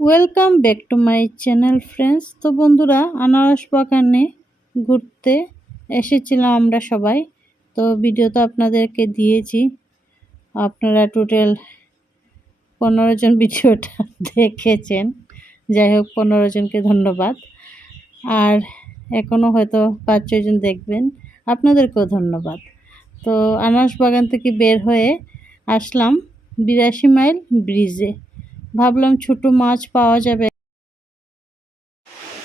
Welcome back to my channel friends তো বন্ধুরা, আনারস বাগানে ঘুরতে এসেছিলাম আমরা সবাই। তো ভিডিও তো আপনাদেরকে দিয়েছি। আপনারা টোটাল পনেরো জন ভিডিওটা দেখেছেন। যাই হোক, পনেরো জনকে ধন্যবাদ। আর এখনও হয়তো পাঁচ ছজন দেখবেন, আপনাদেরকেও ধন্যবাদ। তো আনারস বাগান থেকে বের হয়ে আসলাম বিরাশি মাইল ব্রিজে। ভাবলাম ছোট মাছ পাওয়া যাবে।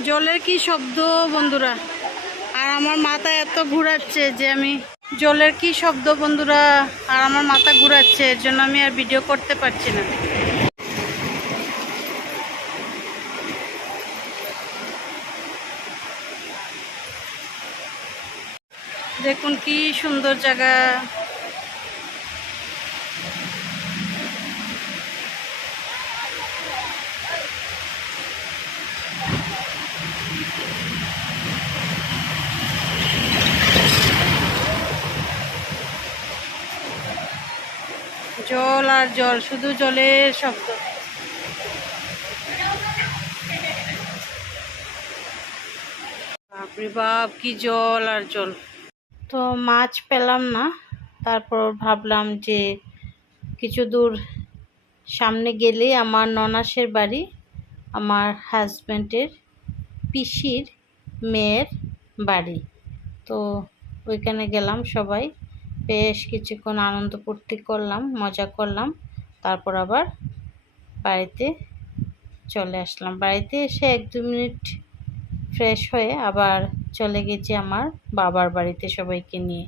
জলের কি শব্দ বন্ধুরা? আর আমার মাথা এত ঘুরাচ্ছে যে আমি জলের কি শব্দ বন্ধুরা? আর আমার মাথা ঘুরাচ্ছে, এর জন্য আমি আর ভিডিও করতে পারছি না। দেখুন কি সুন্দর জায়গা। জল আর জল, শুধু জলের শব্দ। বাপরে বাপ, কি জল আর জল। তো মাছ পেলাম না, তারপর ভাবলাম যে কিছু দূর সামনে গেলে আমার ননাসের বাড়ি, আমার হাজব্যান্ডের পিসির মেয়ের বাড়ি। তো ওইখানে গেলাম সবাই। বেশ কিছুক্ষণ আনন্দ ফুর্তি করলাম, মজা করলাম। তারপর আবার বাড়িতে চলে আসলাম। বাড়িতে এসে এক দু মিনিট ফ্রেশ হয়ে আবার চলে গেছি আমার বাবার বাড়িতে সবাইকে নিয়ে।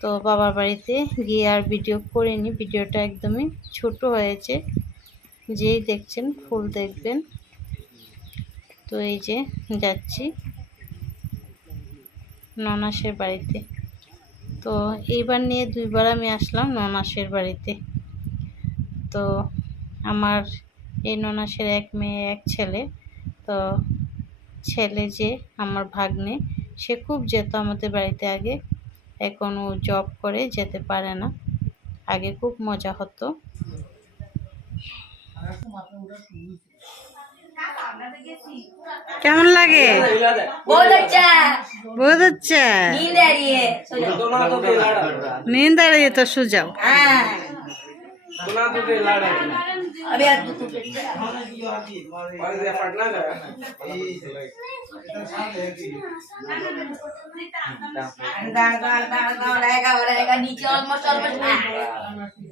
তো বাবার বাড়িতে গিয়ে আর ভিডিও করিনি। ভিডিওটা একদমই ছোট হয়েছে। যেই দেখছেন, ফুল দেখবেন। তো এই যে যাচ্ছি ননাসের বাড়িতে। তো এইবার নিয়ে দুইবার আমি আসলাম ননাসের বাড়িতে। তো আমার এই ননাসের এক মেয়ে, এক ছেলে। তো ছেলে যে আমার ভাগ্নে, সে খুব যেত আমাদের বাড়িতে আগে। এখন ও জব করে, যেতে পারে না। আগে খুব মজা হতো। কেমন লাগে बहुत अच्छा বহুত আচ্ছা नींद आ रही है सो जाओ नींद आ रही है तो सो जाओ हाँ अभी आज तू गाड़ गाड़ गाड़ गाड़ रहेगा रहेगा नीचे ऑलमोस्ट ऑलमोस्ट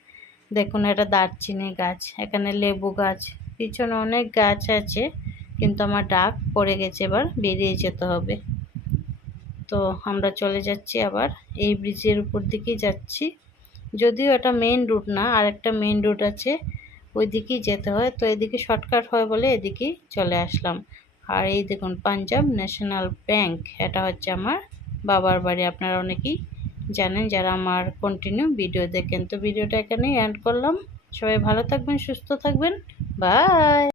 দেখুন, এটা দারচিনি গাছ, এখানে লেবু গাছ, পিছনে অনেক গাছ আছে, কিন্তু আমার ডাক পড়ে গেছে, এবার বেরিয়ে যেতে হবে। তো আমরা চলে যাচ্ছি আবার, এই ব্রিজের উপর দিকেই যাচ্ছি। যদিও এটা মেইন রুট না, আর একটা মেইন রুট আছে ওই দিকেই যেতে হয়। তো এদিকে শর্টকাট হয় বলে এদিকেই চলে আসলাম। আর এই দেখুন পাঞ্জাব ন্যাশনাল ব্যাংক এটা হচ্ছে আমার বাবার বাড়ি, আপনারা অনেকেই জানেন যারা আমার কন্টিনিউ ভিডিও দেখেন। তো ভিডিওটা এখানেই অ্যান্ড করলাম। সবাই ভালো থাকবেন, সুস্থ থাকবেন। বাই